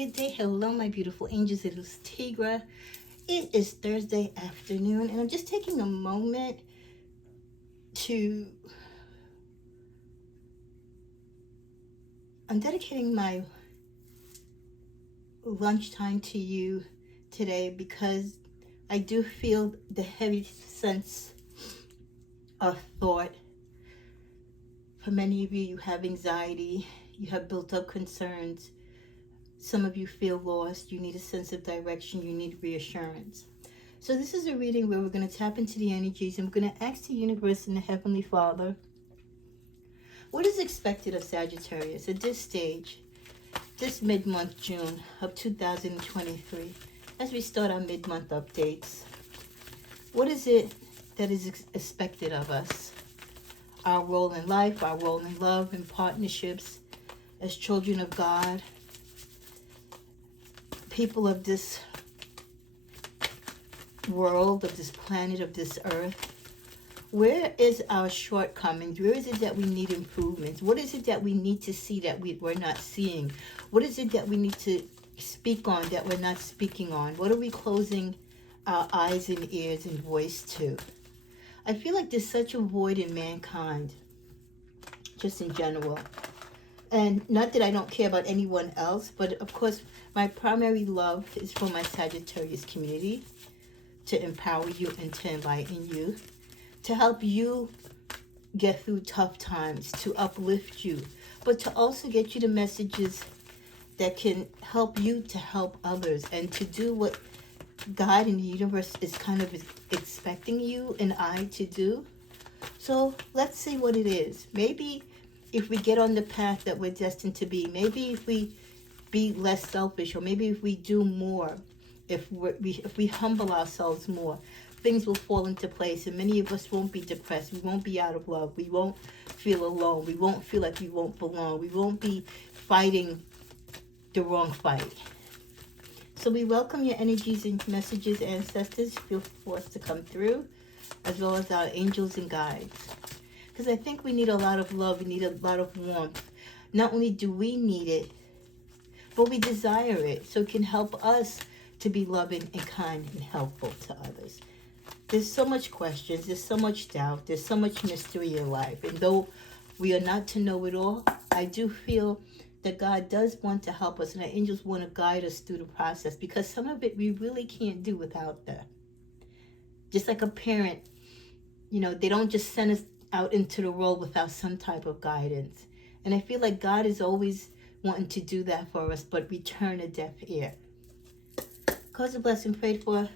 Good day. Hello, my beautiful angels. It is Tigra. It is Thursday afternoon, and I'm just taking a moment I'm dedicating my lunchtime to you today because I do feel the heavy sense of thought. For many of you, you have anxiety, you have built up concerns. Some of you feel lost, you need a sense of direction, you need reassurance. So this is a reading where we're going to tap into the energies and we're going to ask the universe and the Heavenly Father, what is expected of Sagittarius at this stage, this mid-month June of 2023, as we start our mid-month updates? What is it that is expected of us? Our role in life, our role in love and partnerships, as children of God, people of this world, of this planet, of this earth. Where is our shortcomings? Where is it that we need improvements? What is it that we need to see that we're not seeing? What is it that we need to speak on that we're not speaking on? What are we closing our eyes and ears and voice to? I feel like there's such a void in mankind, just in general. And not that I don't care about anyone else, but of course, my primary love is for my Sagittarius community, to empower you and to enlighten you, to help you get through tough times, to uplift you, but to also get you the messages that can help you to help others and to do what God and the universe is kind of expecting you and I to do. So let's see what it is. Maybe if we get on the path that we're destined to be, maybe if we be less selfish, or maybe if we do more, if we humble ourselves more, things will fall into place, and many of us won't be depressed. We won't be out of love. We won't feel alone. We won't feel like we won't belong. We won't be fighting the wrong fight. So we welcome your energies and messages, ancestors. Feel forced to come through, as well as our angels and guides. Because I think we need a lot of love. We need a lot of warmth. Not only do we need it, but we desire it, so it can help us to be loving and kind and helpful to others. There's so much questions, there's so much doubt, there's so much mystery in life. And though we are not to know it all, I do feel that God does want to help us, and our angels want to guide us through the process, because some of it we really can't do without them. Just like a parent, they don't just send us out into the world without some type of guidance. And I feel like God is always wanting to do that for us, but we turn a deaf ear. Cause a blessing prayed for.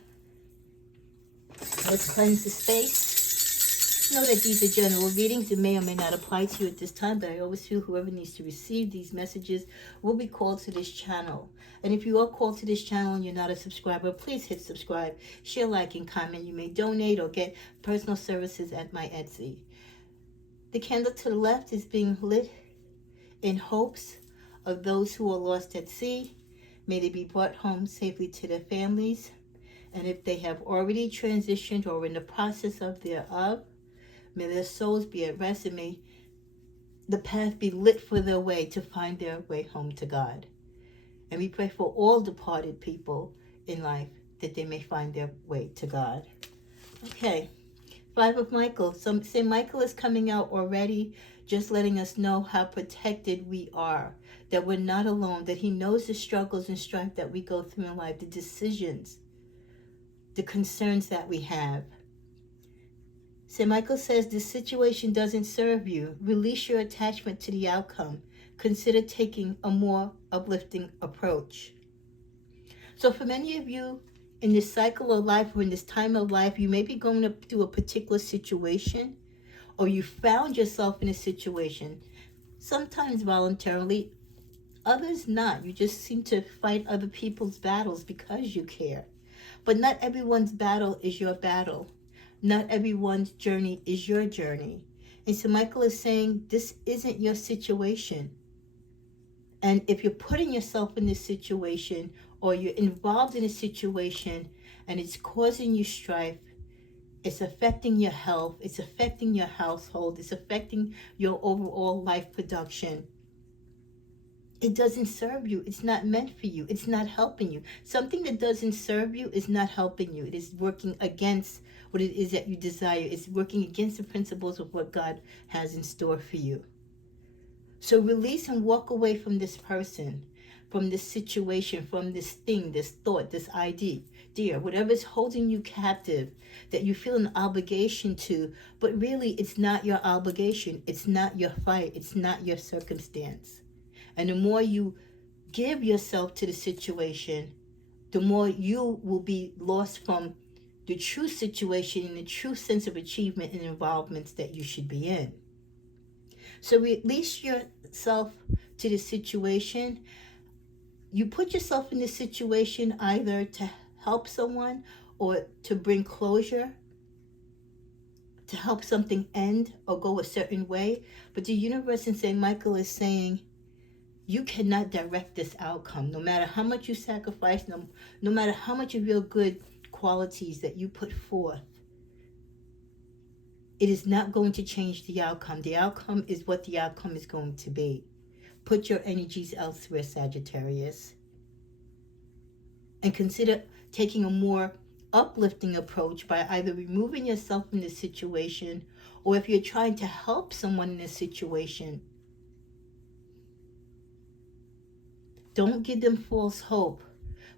Let's cleanse the space. Know that these are general readings. It may or may not apply to you at this time, but I always feel whoever needs to receive these messages will be called to this channel. And if you are called to this channel and you're not a subscriber, please hit subscribe, share, like, and comment. You may donate or get personal services at my Etsy. The candle to the left is being lit in hopes of those who are lost at sea. May they be brought home safely to their families. And if they have already transitioned or in the process of thereof, may their souls be at rest, and may the path be lit for their way to find their way home to God. And we pray for all departed people in life, that they may find their way to God. Okay, 5 of Michael. Some say Michael is coming out already, just letting us know how protected we are, that we're not alone, that he knows the struggles and strife that we go through in life, the decisions, the concerns that we have. St. Michael says, this situation doesn't serve you. Release your attachment to the outcome. Consider taking a more uplifting approach. So for many of you in this cycle of life, or in this time of life, you may be going through a particular situation, or you found yourself in a situation, sometimes voluntarily, others not. You just seem to fight other people's battles because you care. But not everyone's battle is your battle. Not everyone's journey is your journey. And so Michael is saying, this isn't your situation. And if you're putting yourself in this situation, or you're involved in a situation and it's causing you strife, it's affecting your health, it's affecting your household, it's affecting your overall life production, It doesn't serve you. It's not meant for you. It's not helping you. Something that doesn't serve you is not helping you. It is working against what it is that you desire. It's working against the principles of what God has in store for you. So release and walk away from this person, from this situation, from this thing, this thought, this idea, whatever is holding you captive, that you feel an obligation to, but really it's not your obligation. It's not your fight. It's not your circumstance. And the more you give yourself to the situation, the more you will be lost from the true situation and the true sense of achievement and involvements that you should be in. So release yourself to the situation. You put yourself in this situation either to help someone or to bring closure, to help something end or go a certain way. But the universe in St. Michael is saying, you cannot direct this outcome, no matter how much you sacrifice, no matter how much of your good qualities that you put forth. It is not going to change the outcome. The outcome is what the outcome is going to be. Put your energies elsewhere, Sagittarius. And consider taking a more uplifting approach by either removing yourself from the situation, or if you're trying to help someone in a situation, don't give them false hope,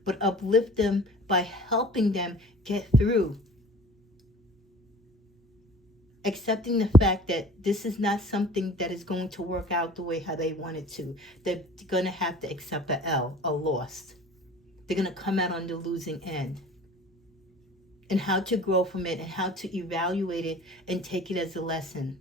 but uplift them by helping them get through. Accepting the fact that this is not something that is going to work out the way how they want it to. They're going to have to accept a loss. They're going to come out on the losing end. And how to grow from it and how to evaluate it and take it as a lesson.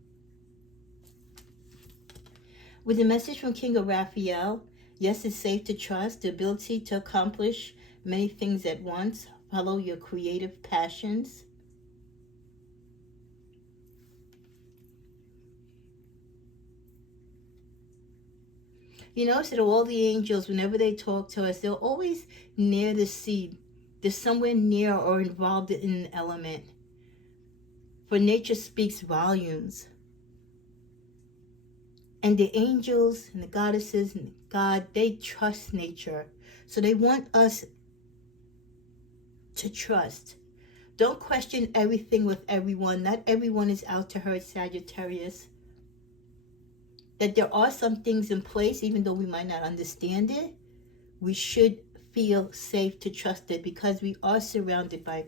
With the message from King of Raphael, yes, it's safe to trust, the ability to accomplish many things at once. Follow your creative passions. You notice that all the angels, whenever they talk to us, they're always near the sea. They're somewhere near or involved in an element. For nature speaks volumes. And the angels and the goddesses and God, they trust nature. So they want us to trust. Don't question everything with everyone. Not everyone is out to hurt, Sagittarius. That there are some things in place, even though we might not understand it, we should feel safe to trust it because we are surrounded by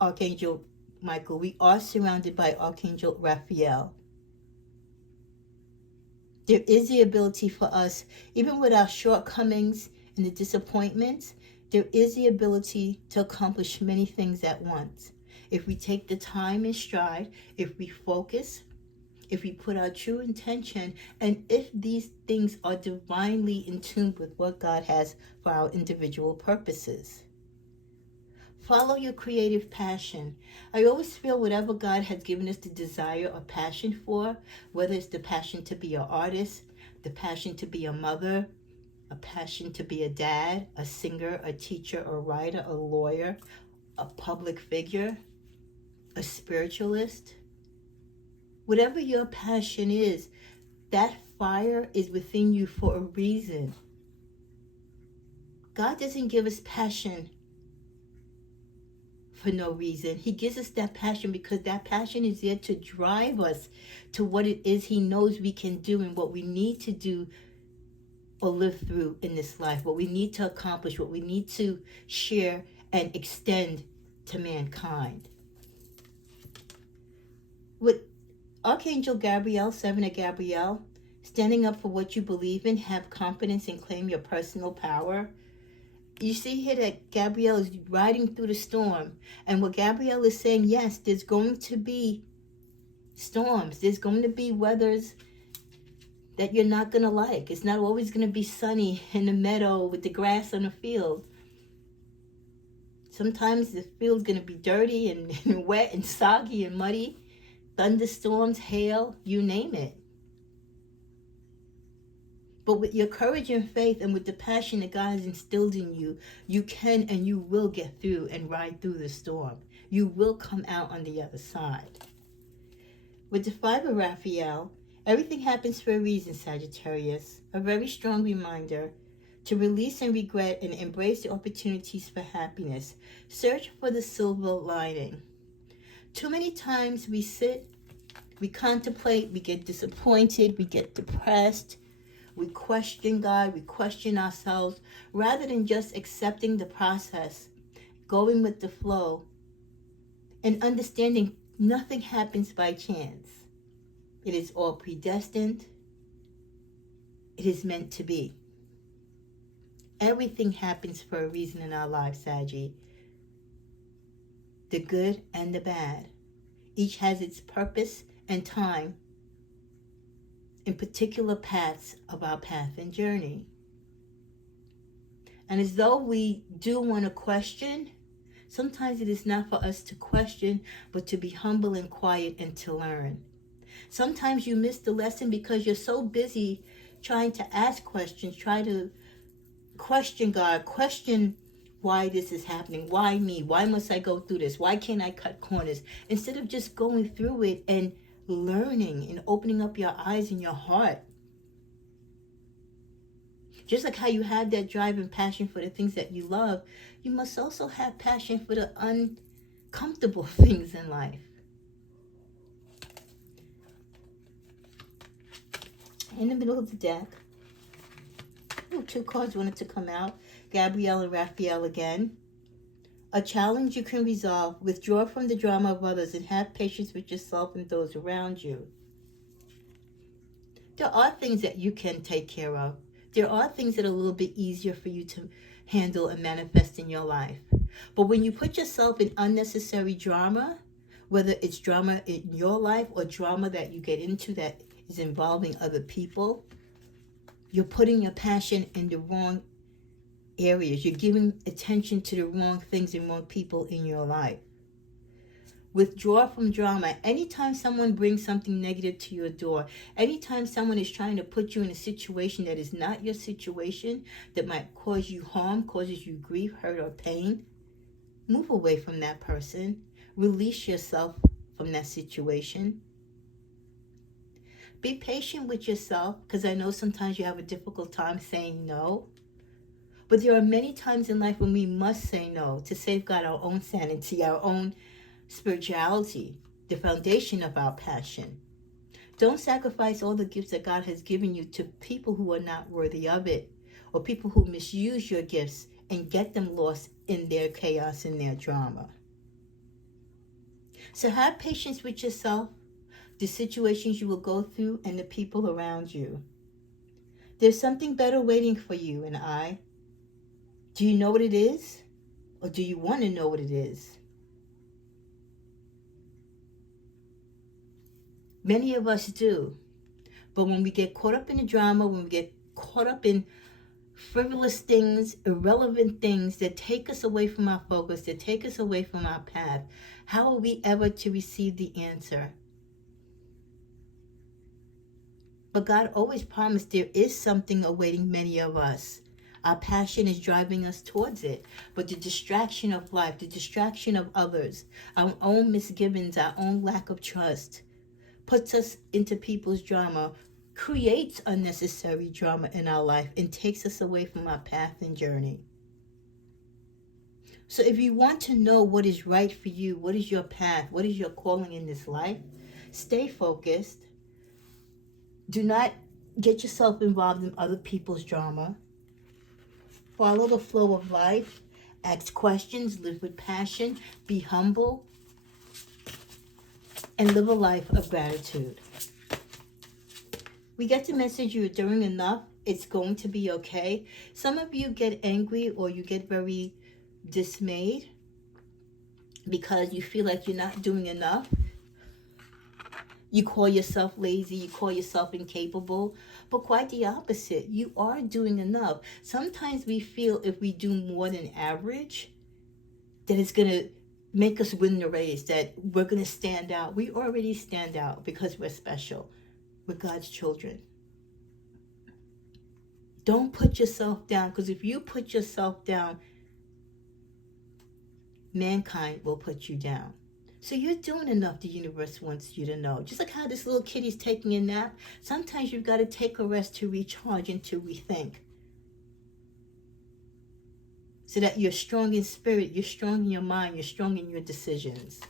Archangel Michael. We are surrounded by Archangel Raphael. There is the ability for us, even with our shortcomings and the disappointments, there is the ability to accomplish many things at once. If we take the time in stride, if we focus, if we put our true intention, and if these things are divinely in tune with what God has for our individual purposes. Follow your creative passion. I always feel whatever God has given us the desire or passion for, whether it's the passion to be an artist, the passion to be a mother, a passion to be a dad, a singer, a teacher, a writer, a lawyer, a public figure, a spiritualist. Whatever your passion is, that fire is within you for a reason. God doesn't give us passion for no reason. He gives us that passion because that passion is there to drive us to what it is He knows we can do and what we need to do or live through in this life, what we need to accomplish, what we need to share and extend to mankind. With Archangel Gabriel, 7 of Gabriel, standing up for what you believe in, have confidence and claim your personal power. You see here that Gabriel is riding through the storm. And what Gabriel is saying, yes, there's going to be storms. There's going to be weathers that you're not going to like. It's not always going to be sunny in the meadow with the grass on the field. Sometimes the field's going to be dirty and wet and soggy and muddy. Thunderstorms, hail, you name it. But with your courage and faith and with the passion that God has instilled in you, you can and you will get through and ride through the storm. You will come out on the other side. With the 5 of Raphael, Everything happens for a reason, Sagittarius. A very strong reminder to release and regret and embrace the opportunities for happiness. Search for the silver lining. Too many times we sit, we contemplate, we get disappointed, we get depressed, we question God, we question ourselves, rather than just accepting the process, going with the flow, and understanding nothing happens by chance. It is all predestined. It is meant to be. Everything happens for a reason in our lives, Saggy. The good and the bad. Each has its purpose and time in particular paths of our path and journey. And as though we do want to question, sometimes it is not for us to question, but to be humble and quiet and to learn. Sometimes you miss the lesson because you're so busy trying to ask questions, try to question God, question why this is happening, why me, why must I go through this, why can't I cut corners, instead of just going through it and learning and opening up your eyes and your heart. Just like how you have that drive and passion for the things that you love, you must also have passion for the uncomfortable things in life. In the middle of the deck, two cards wanted to come out. Gabrielle and Raphael again. A challenge you can resolve. Withdraw from the drama of others and have patience with yourself and those around you. There are things that you can take care of. There are things that are a little bit easier for you to handle and manifest in your life. But when you put yourself in unnecessary drama, whether it's drama in your life or drama that you get into that is involving other people, you're putting your passion in the wrong areas. You're giving attention to the wrong things and wrong people in your life. Withdraw from drama. Anytime someone brings something negative to your door, anytime someone is trying to put you in a situation that is not your situation, that might cause you harm, causes you grief, hurt, or pain, move away from that person. Release yourself from that situation. Be patient with yourself, because I know sometimes you have a difficult time saying no. But there are many times in life when we must say no to safeguard our own sanity, our own spirituality, the foundation of our passion. Don't sacrifice all the gifts that God has given you to people who are not worthy of it, or people who misuse your gifts and get them lost in their chaos and their drama. So have patience with yourself, the situations you will go through, and the people around you. There's something better waiting for you and I. Do you know what it is? Or do you want to know what it is? Many of us do. But when we get caught up in the drama, when we get caught up in frivolous things, irrelevant things that take us away from our focus, that take us away from our path, how are we ever to receive the answer? But God always promised there is something awaiting many of us. Our passion is driving us towards it. But the distraction of life, the distraction of others, our own misgivings, our own lack of trust, puts us into people's drama, creates unnecessary drama in our life, and takes us away from our path and journey. So if you want to know what is right for you, what is your path, what is your calling in this life, stay focused. Do not get yourself involved in other people's drama. Follow the flow of life. Ask questions. Live with passion. Be humble. And live a life of gratitude. We get the message you're doing enough. It's going to be okay. Some of you get angry or you get very dismayed because you feel like you're not doing enough. You call yourself lazy, you call yourself incapable, but quite the opposite. You are doing enough. Sometimes we feel if we do more than average, that it's going to make us win the race, that we're going to stand out. We already stand out because we're special. We're God's children. Don't put yourself down, because if you put yourself down, mankind will put you down. So you're doing enough, the universe wants you to know. Just like how this little kitty's taking a nap, sometimes you've got to take a rest to recharge and to rethink. So that you're strong in spirit, you're strong in your mind, you're strong in your decisions.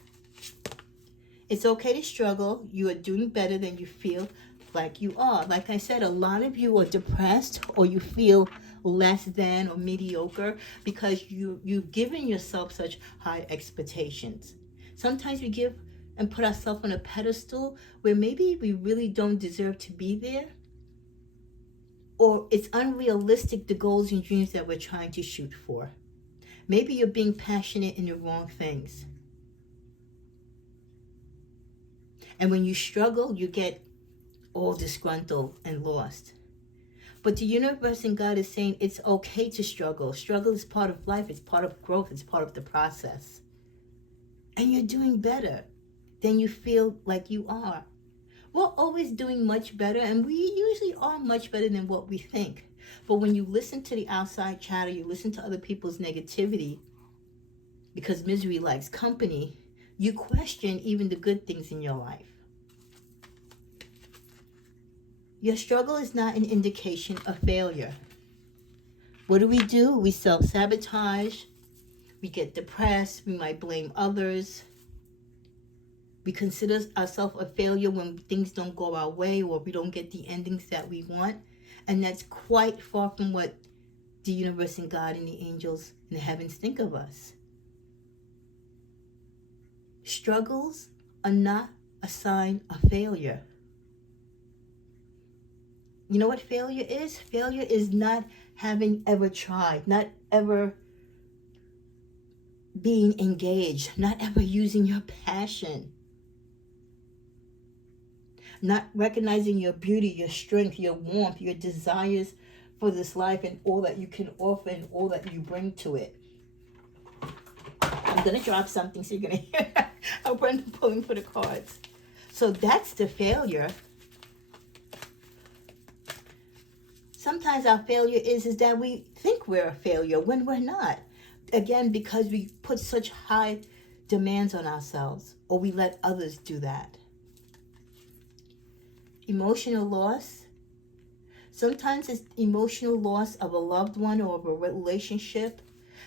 It's okay to struggle. You are doing better than you feel like you are. Like I said, a lot of you are depressed, or you feel less than or mediocre because you've given yourself such high expectations. Sometimes we give and put ourselves on a pedestal where maybe we really don't deserve to be there, or it's unrealistic, the goals and dreams that we're trying to shoot for. Maybe you're being passionate in the wrong things. And when you struggle, you get all disgruntled and lost. But the universe and God is saying it's okay to struggle. Struggle is part of life. It's part of growth. It's part of the process. And you're doing better than you feel like you are. We're always doing much better, and we usually are much better than what we think. But when you listen to the outside chatter, you listen to other people's negativity, because misery likes company, you question even the good things in your life. Your struggle is not an indication of failure. What do? We self-sabotage. We get depressed. We might blame others. We consider ourselves a failure when things don't go our way, or we don't get the endings that we want. And that's quite far from what the universe and God and the angels and the heavens think of us. Struggles are not a sign of failure. You know what failure is? Failure is not having ever tried, not ever being engaged, not ever using your passion, not recognizing your beauty, your strength, your warmth, your desires for this life, and all that you can offer and all that you bring to it. I'm going to drop something so you're going to hear how Brenda pulling for the cards. So that's the failure. Sometimes our failure is that we think we're a failure when we're not. Again, because we put such high demands on ourselves, or we let others do that. Emotional loss. Sometimes it's emotional loss of a loved one or of a relationship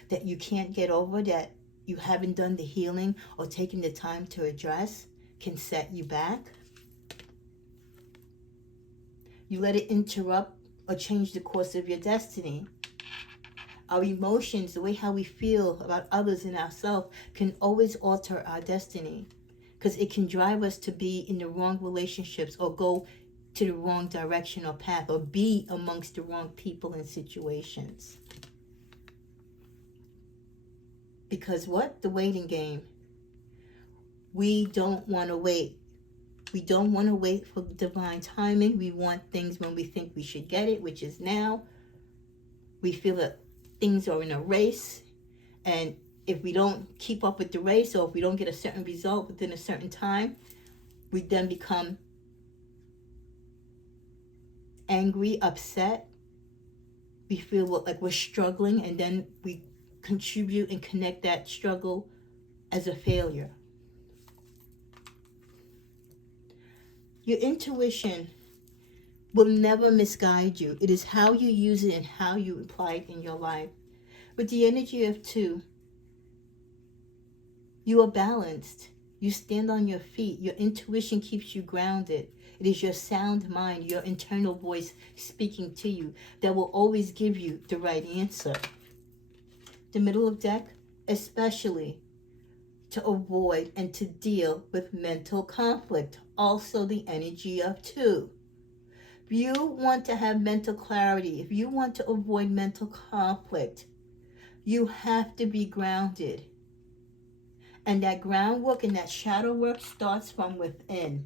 that you can't get over, that you haven't done the healing or taken the time to address, can set you back. You let it interrupt or change the course of your destiny. Our emotions, the way how we feel about others and ourselves, can always alter our destiny, because it can drive us to be in the wrong relationships, or go to the wrong direction or path, or be amongst the wrong people and situations. Because what? The waiting game. We don't want to wait. We don't want to wait for divine timing. We want things when we think we should get it, which is now. We feel that things are in a race, and if we don't keep up with the race, or if we don't get a certain result within a certain time, we then become angry, upset. We feel like we're struggling, and then we contribute and connect that struggle as a failure. Your intuition will never misguide you. It is how you use it and how you apply it in your life. With the energy of 2, you are balanced. You stand on your feet. Your intuition keeps you grounded. It is your sound mind, your internal voice speaking to you, that will always give you the right answer. The middle of deck, especially to avoid and to deal with mental conflict. Also the energy of 2. If you want to have mental clarity, if you want to avoid mental conflict, you have to be grounded. And that groundwork and that shadow work starts from within.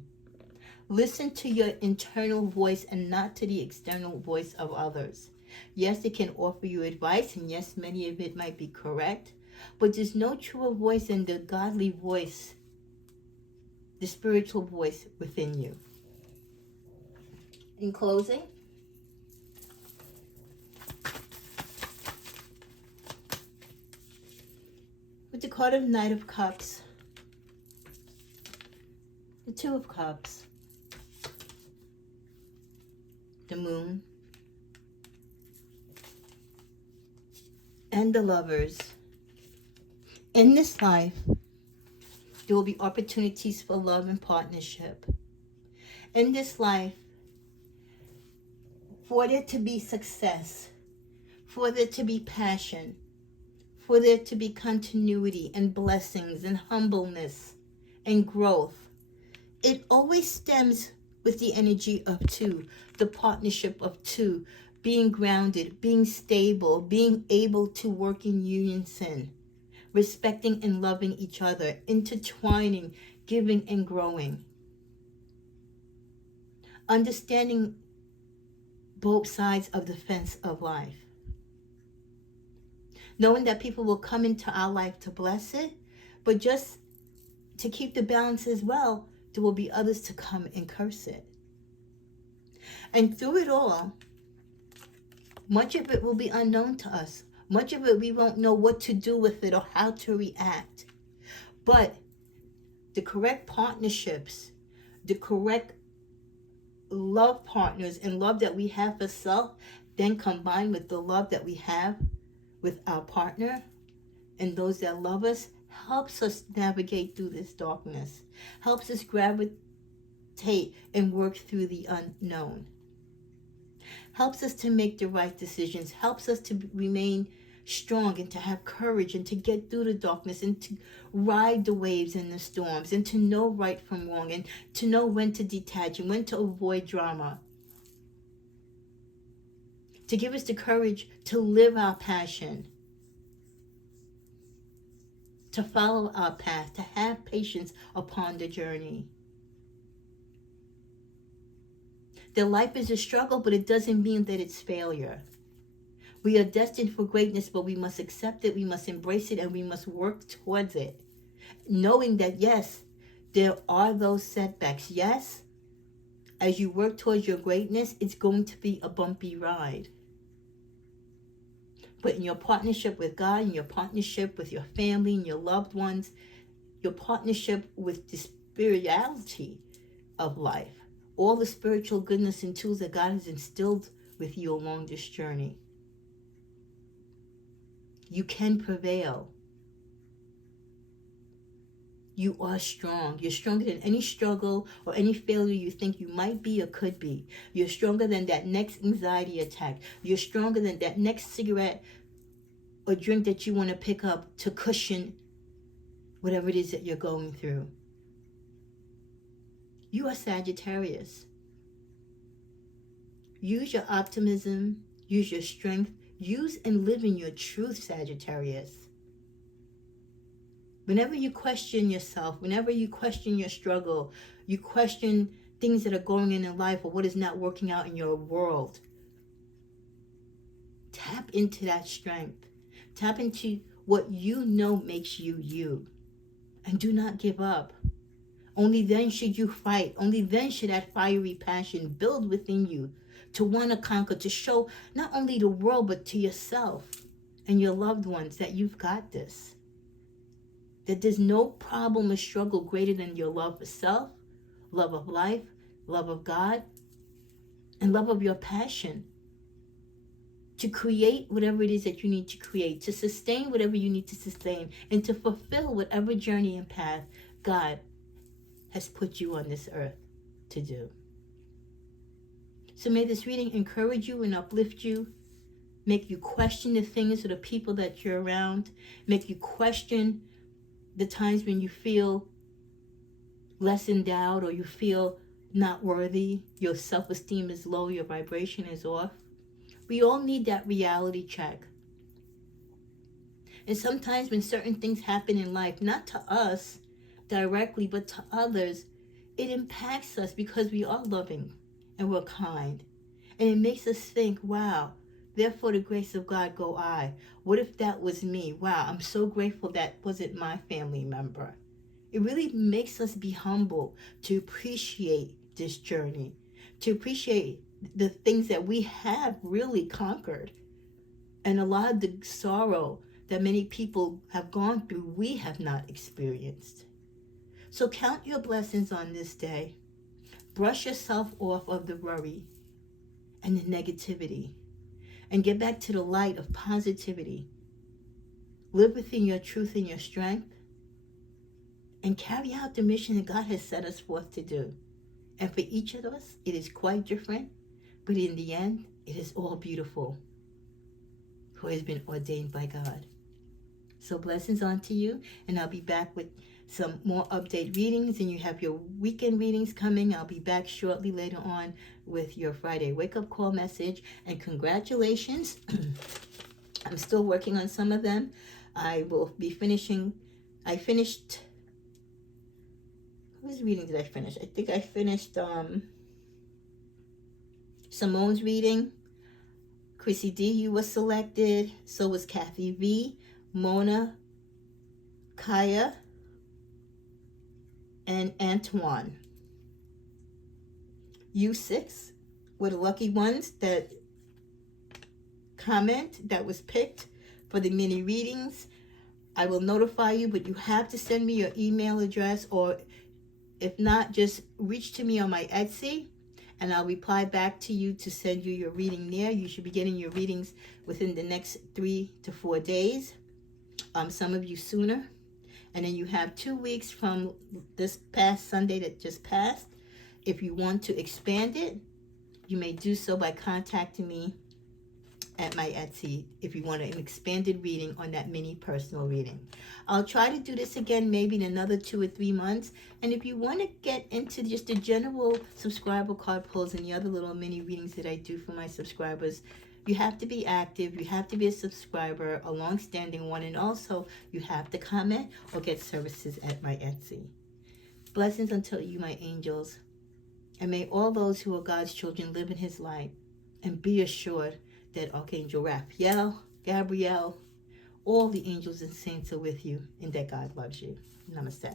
Listen to your internal voice and not to the external voice of others. Yes, it can offer you advice, and yes, many of it might be correct, but there's no truer voice than the godly voice, the spiritual voice within you. In closing, with the card of Knight of Cups, Two of Cups, the Moon, and the Lovers. In this life, there will be opportunities for love and partnership. In this life, for there to be success, for there to be passion, for there to be continuity and blessings and humbleness and growth, it always stems with the energy of two, the partnership of two, being grounded, being stable, being able to work in unison, respecting and loving each other, intertwining, giving and growing. Understanding both sides of the fence of life. Knowing that people will come into our life to bless it, but just to keep the balance as well, there will be others to come and curse it. And through it all, much of it will be unknown to us. Much of it we won't know what to do with it or how to react. But the correct partnerships, the correct love partners and love that we have for self, then combined with the love that we have with our partner and those that love us, helps us navigate through this darkness, helps us gravitate and work through the unknown, helps us to make the right decisions, helps us to remain strong and to have courage and to get through the darkness and to ride the waves and the storms and to know right from wrong and to know when to detach and when to avoid drama, to give us the courage to live our passion, to follow our path, to have patience upon the journey. That life is a struggle, but it doesn't mean that it's failure. We are destined for greatness, but we must accept it, we must embrace it, and we must work towards it. Knowing that, yes, there are those setbacks. Yes, as you work towards your greatness, it's going to be a bumpy ride. But in your partnership with God, in your partnership with your family and your loved ones, your partnership with the spirituality of life, all the spiritual goodness and tools that God has instilled with you along this journey, you can prevail. You are strong. You're stronger than any struggle or any failure you think you might be or could be. You're stronger than that next anxiety attack. You're stronger than that next cigarette or drink that you want to pick up to cushion whatever it is that you're going through. You are Sagittarius. Use your optimism. Use your strength. Use and live in your truth, Sagittarius. Whenever you question yourself, whenever you question your struggle, you question things that are going on in life or what is not working out in your world, tap into that strength. Tap into what you know makes you you. And do not give up. Only then should you fight. Only then should that fiery passion build within you to want to conquer, to show not only the world but to yourself and your loved ones that you've got this. That there's no problem or struggle greater than your love for self, love of life, love of God, and love of your passion. To create whatever it is that you need to create, to sustain whatever you need to sustain, and to fulfill whatever journey and path God has put you on this earth to do. So may this reading encourage you and uplift you, make you question the things or the people that you're around, make you question the times when you feel less endowed or you feel not worthy, your self-esteem is low, your vibration is off. We all need that reality check. And sometimes when certain things happen in life, not to us directly, but to others, it impacts us because we are loving and we're kind. And it makes us think, wow, therefore the grace of God go I. What if that was me? Wow, I'm so grateful that wasn't my family member. It really makes us be humble to appreciate this journey, to appreciate the things that we have really conquered. And a lot of the sorrow that many people have gone through, we have not experienced. So count your blessings on this day. Brush yourself off of the worry and the negativity and get back to the light of positivity. Live within your truth and your strength and carry out the mission that God has set us forth to do. And for each of us, it is quite different, but in the end, it is all beautiful, who has been ordained by God. So blessings onto you, and I'll be back with some more update readings, and you have your weekend readings coming. I'll be back shortly later on with your Friday wake-up call message, and congratulations. I'm still working on some of them. I will be finishing. I finished. Whose reading did I finish? I think I finished Simone's reading. Chrissy D, you were selected. So was Kathy V, Mona, Kaya, and Antoine. You 6 were the lucky ones that that was picked for the mini readings. I will notify you, but you have to send me your email address, or if not, just reach to me on my Etsy, and I'll reply back to you to send you your reading there. You should be getting your readings within the next 3 to 4 days. Some of you sooner. And then you have 2 weeks from this past Sunday that just passed. If you want to expand it, you may do so by contacting me at my Etsy if you want an expanded reading on that mini personal reading. I'll try to do this again maybe in another 2 or 3 months. And if you want to get into just the general subscriber card pulls and the other little mini readings that I do for my subscribers, you have to be active, you have to be a subscriber, a long-standing one, and also you have to comment or get services at my Etsy. Blessings unto you, my angels, and may all those who are God's children live in his light, and be assured that Archangel Raphael, Gabriel, all the angels and saints are with you, and that God loves you. Namaste.